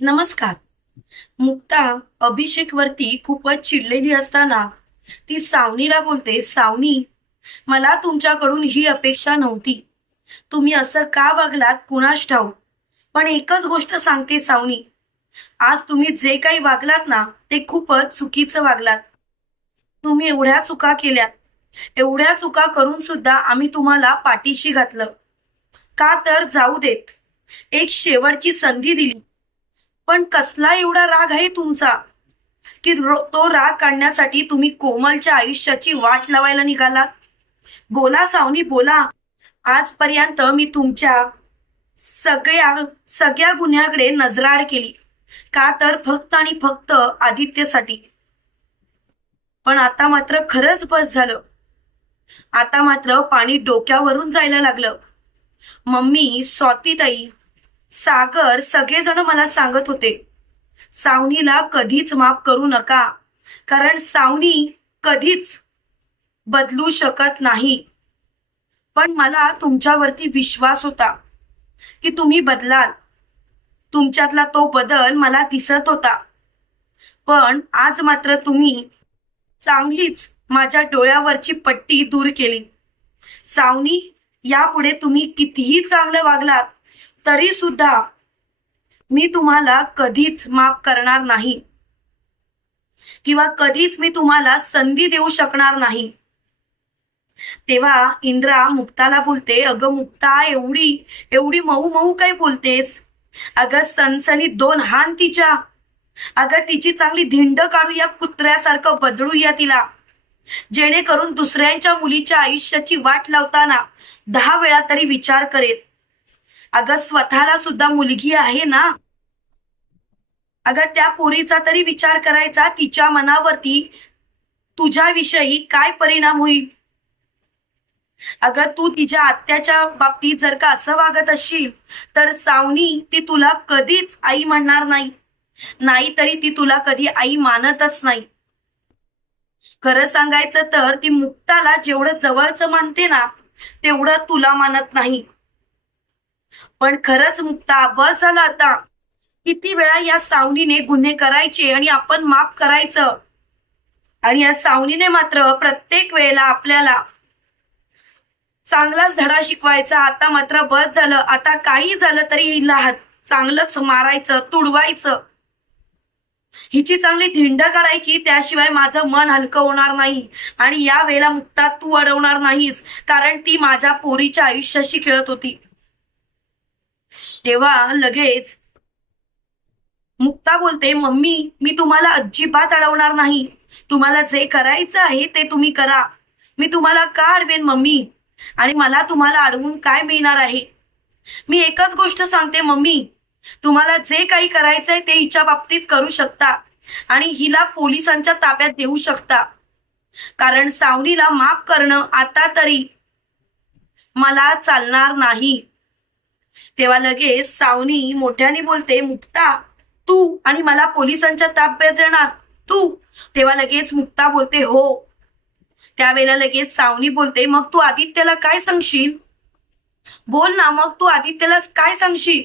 नमस्कार. मुक्ता अभिषेक वरती खूपच चिडलेली असताना ती सावनीला बोलते सावनी मला तुमच्याकडून ही अपेक्षा नव्हती. तुम्ही असं का वागलात? कुणाश ठाऊ पण एकच गोष्ट सांगते सावनी. आज तुम्ही जे काही वागलात ना ते खूपच चुकीचं वागलात. तुम्ही एवढ्या चुका केल्यात. एवढ्या चुका करून सुद्धा आम्ही तुम्हाला पाठीशी घातलं. का तर जाऊ देत. एक शेवटची संधी दिली. पण कसला एवढा राग आहे तुमचा? की रो- तो राग काढण्यासाठी तुम्ही कोमलच्या आयुष्याची वाट लावायला निघालात? बोला सावनी बोला. आजपर्यंत मी तुमच्या सगळ्या सगळ्या गुन्ह्याकडे नजराड केली. का तर फक्त आणि फक्त आदित्यसाठी. पण आता मात्र खरंच बस झालं. आता मात्र पाणी डोक्यावरून जायला लागलं. मम्मी स्वातीताई सागर सगळेजण मला सांगत होते सावनीला कधीच माफ करू नका कारण सावनी कधीच बदलू शकत नाही. पण मला तुमच्यावरती विश्वास होता की तुम्ही बदलाल. तुमच्यातला तो बदल मला दिसत होता. पण आज मात्र तुम्ही चांगलीच माझ्या डोळ्यावरची पट्टी दूर केली. सावनी यापुढे तुम्ही कितीही चांगलं वागलात तरी सुद्धा मी तुम्हाला कधीच माफ करणार नाही. किंवा कधीच मी तुम्हाला संधी देऊ शकणार नाही. तेव्हा इंद्रा मुक्ताला बोलते अगं मुक्ता एवढी एवढी मऊ मऊ काय बोलतेस? अगं सनसनी दोन हान तिच्या. अगं तिची चांगली धिंड काढूया कुत्र्यासारखं बदलूया तिला. जेणेकरून दुसऱ्यांच्या मुलीच्या आयुष्याची वाट लावताना दहा वेळा तरी विचार करेल अगं स्वतःला सुद्धा मुलगी आहे ना? अगं त्या पोरीचा तरी विचार करायचा तिच्या मनावरती तुझ्याविषयी काय परिणाम होईल? अगं तू तिच्या आत्याच्या बाबतीत जर का असं वागत असशील तर सावनी ती तुला कधीच आई म्हणणार नाही. नाही तरी ती तुला कधी आई मानतच नाही. खरं सांगायचं तर ती मुक्ताला जेवढं जवळचं मानते ना तेवढं तुला मानत नाही. पण खरंच मुक्ता बस झालं आता. किती वेळा या सावनीने गुन्हे करायचे आणि आपण माफ करायचं? आणि या सावनीने मात्र प्रत्येक वेळेला आपल्याला चांगलाच धडा शिकवायचा. आता मात्र बस झालं. आता काही झालं तरी हिला चांगलंच मारायचं तुडवायचं. हिची चांगली धिंड काढायची त्याशिवाय माझं मन हलकं होणार नाही. आणि या वेळेला मुक्ता तू अडवणार नाहीस. कारण ती माझ्या पोरीच्या आयुष्याशी खेळत होती. तेव्हा लगेच मुक्ता बोलते मम्मी मी तुम्हाला अजिबात अडवणार नाही. तुम्हाला जे करायचं आहे ते तुम्ही करा. मी तुम्हाला का अडवेन मम्मी? आणि मला तुम्हाला अडवून काय मिळणार आहे? मी एकच गोष्ट सांगते मम्मी तुम्हाला जे काही करायचंय ते हिच्या बाबतीत करू शकता आणि हिला पोलिसांच्या ताब्यात देऊ शकता. कारण सावनीला माफ करणं आता तरी मला चालणार नाही. तेव्हा लगेच सावनी मोठ्याने बोलते मुक्ता तू आणि मला पोलिसांच्या ताब्यात देणार तू. तेव्हा लगेच मुक्ता बोलते हो. त्यावेळेला लगेच सावनी बोलते मग तू आदित्यला काय सांगशील? बोल ना मग तू आदित्यला काय सांगशील?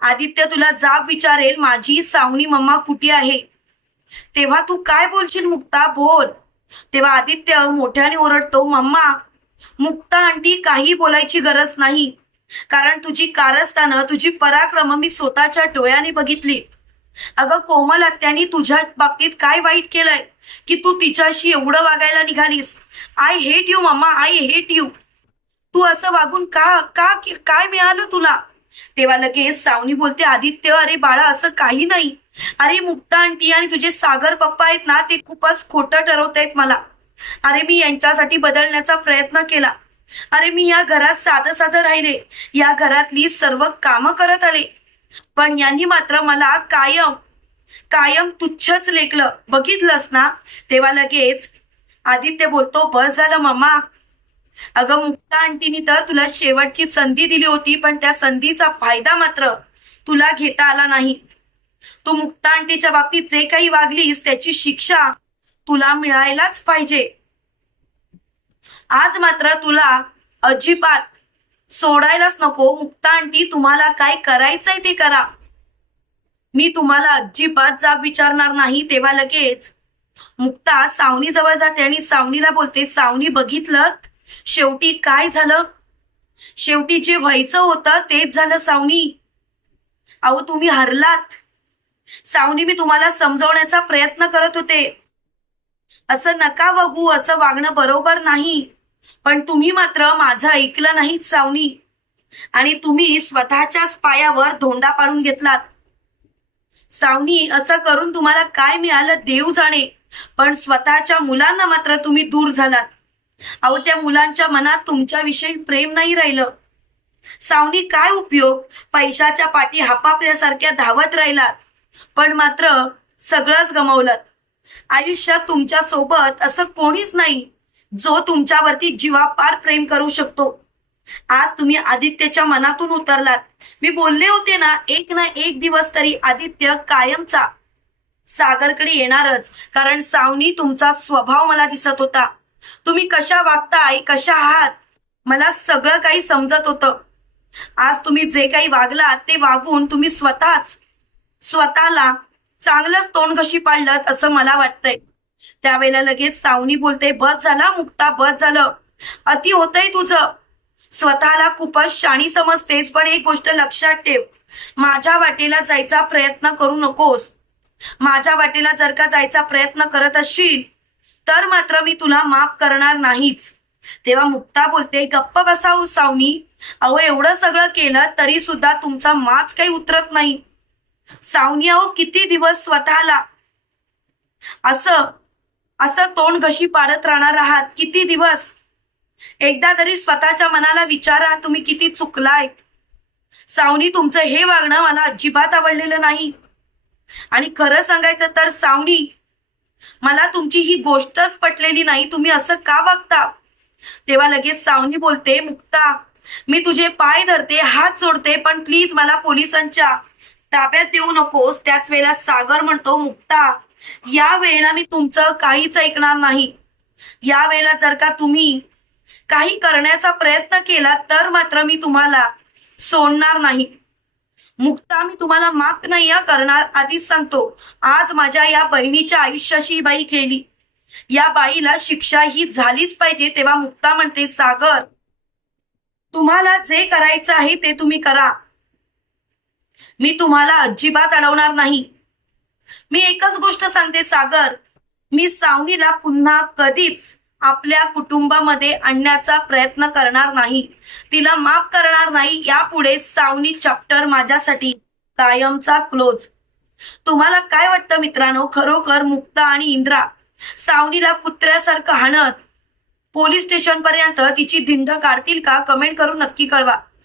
आदित्य तुला जाब विचारेल माझी सावनी मम्मा कुठे आहे? तेव्हा तू काय बोलशील मुक्ता? बोल. तेव्हा आदित्य मोठ्याने ओरडतो मम्मा मुक्ता आंटी काही बोलायची गरज नाही. कारण तुझी कारस्थानं तुझी पराक्रम मी स्वतःच्या डोळ्याने बघितली. अगं कोमल आत्यानी तुझ्या बाबतीत काय वाईट केलंय? की तू तिच्याशी एवढं वागायला निघालीस? I hate you mamma I hate you तू असं वागून का का काय मिळालं तुला? तेव्हा लगेच सावनी बोलते आदित्य अरे बाळा असं काही नाही. अरे मुक्ता आंटी आणि तुझे सागर पप्पा आहेत ना ते खूपच खोटं ठरवत आहेत मला. अरे मी यांच्यासाठी बदलण्याचा प्रयत्न केला. अरे मी या घरात साधं साधं राहिले. या घरातली सर्व कामं करत आले. पण यांनी मात्र मला कायम कायम तुच्छच लेखलं. बघितलंस ना? तेव्हा लगेच आदित्य बोलतो बस झालं मम्मा अगं मुक्ता आंटीनी तर तुला शेवटची संधी दिली होती पण त्या संधीचा फायदा मात्र तुला घेता आला नाही. तू मुक्ता आंटीच्या बाबतीत जे काही वागलीस त्याची शिक्षा तुला मिळायलाच पाहिजे. आज मात्र तुला अजिबात सोडायलाच नको. मुक्ता आंटी तुम्हाला काय करायचंय ते करा. मी तुम्हाला अजिबात जाब विचारणार नाही तेव्हा लगेच मुक्ता सावनी जवळ जाते आणि सावनीला बोलते सावनी बघितलं? शेवटी काय झालं? शेवटी जे व्हायचं होतं तेच झालं सावनी. अहो तुम्ही हरलात. सावनी मी तुम्हाला समजवण्याचा प्रयत्न करत होते. असं नका बघू असं वागणं बरोबर नाही. पण तुम्ही मात्र माझं ऐकलं नाहीत सावनी. आणि तुम्ही स्वतःच्याच पायावर धोंडा पाडून घेतलात. सावनी असं करून तुम्हाला काय मिळालं देव जाणे. पण स्वतःच्या मुलांना मात्र तुम्ही दूर झालात. अहो त्या मुलांच्या मनात तुमच्याविषयी प्रेम नाही राहिलं. सावनी काय उपयोग? पैशाच्या पाठी हापापल्यासारख्या धावत राहिलात. पण मात्र सगळंच गमावलं. आयुष्यात तुमच्यासोबत असं कोणीच नाही. जो तुमच्यावरती जीवापाड प्रेम करू शकतो. आज तुम्ही आदित्यच्या मनातून उतरलात. मी बोलले होते ना एक ना एक दिवस तरी आदित्य कायमचा सागरकडे येणारच. कारण सावनी तुमचा स्वभाव मला दिसत होता. तुम्ही कशा वागताय कशा आहात? मला सगळं काही समजत होतं. आज तुम्ही जे काही वागलात ते वागून तुम्ही स्वतःच स्वतःला चांगलंच तोंड कशी पाडलं असं मला वाटतंय. त्यावेळेला लगेच सावनी बोलते बस झाला मुक्ता बस झालं. अति होतंय तुझं. स्वतःला खूपच शाणी समजतेस पण एक गोष्ट लक्षात ठेव. माझ्या वाटेला जायचा प्रयत्न करू नकोस. माझ्या वाटेला जर का जायचा प्रयत्न करत असशील तर मात्र मी तुला माफ करणार नाहीच. तेव्हा मुक्ता बोलते गप्प बसाऊ सावनी. अहो एवढं सगळं केलं तरी सुद्धा तुमचा माच काही उतरत नाही. सावनी अहो किती दिवस स्वतःला? असं असं तोंड घशी पाडत राहणार आहात. किती दिवस? एकदा तरी स्वतःच्या मनाला विचारा तुम्ही किती चुकलाय सावनी तुमचं हे वागणं मला अजिबात आवडलेलं नाही. आणि खरं सांगायचं तर सावनी मला तुमची ही गोष्टच पटलेली नाही. तुम्ही असं का वागता? तेव्हा लगेच सावनी बोलते मुक्ता मी तुझे पाय धरते हात जोडते पण प्लीज मला पोलिसांच्या ताब्यात देऊ नकोस. त्याच वेळेला सागर म्हणतो मुक्ता या वेळेला मी तुमचं काहीच ऐकणार नाही. या वेळेला जर का तुम्ही काही करण्याचा प्रयत्न केला तर मात्र मी तुम्हाला सोडणार नाही. मुक्ता मी तुम्हाला माफ नाही करणार आधीच सांगतो. आज माझ्या या बहिणीच्या आयुष्याशी ही बाई खेळली. या बाईला शिक्षा ही झालीच पाहिजे तेव्हा मुक्ता म्हणते सागर तुम्हाला जे करायचं आहे ते तुम्ही करा. मी तुम्हाला अजिबात अडवणार नाही. मी एकच गोष्ट सांगते सागर. मी सावनीला पुन्हा कधीच आपल्या कुटुंबामध्ये आणण्याचा प्रयत्न करणार नाही. तिला माफ करणार नाही यापुढे सावनी चॅप्टर माझ्यासाठी कायमचा क्लोज तुम्हाला काय वाटतं मित्रांनो? खरोखर मुक्ता आणि इंद्रा सावनीला कुत्र्यासारखं हाणत पोलीस स्टेशन पर्यंत तिची धिंड काढतील का? कमेंट करून नक्की कळवा.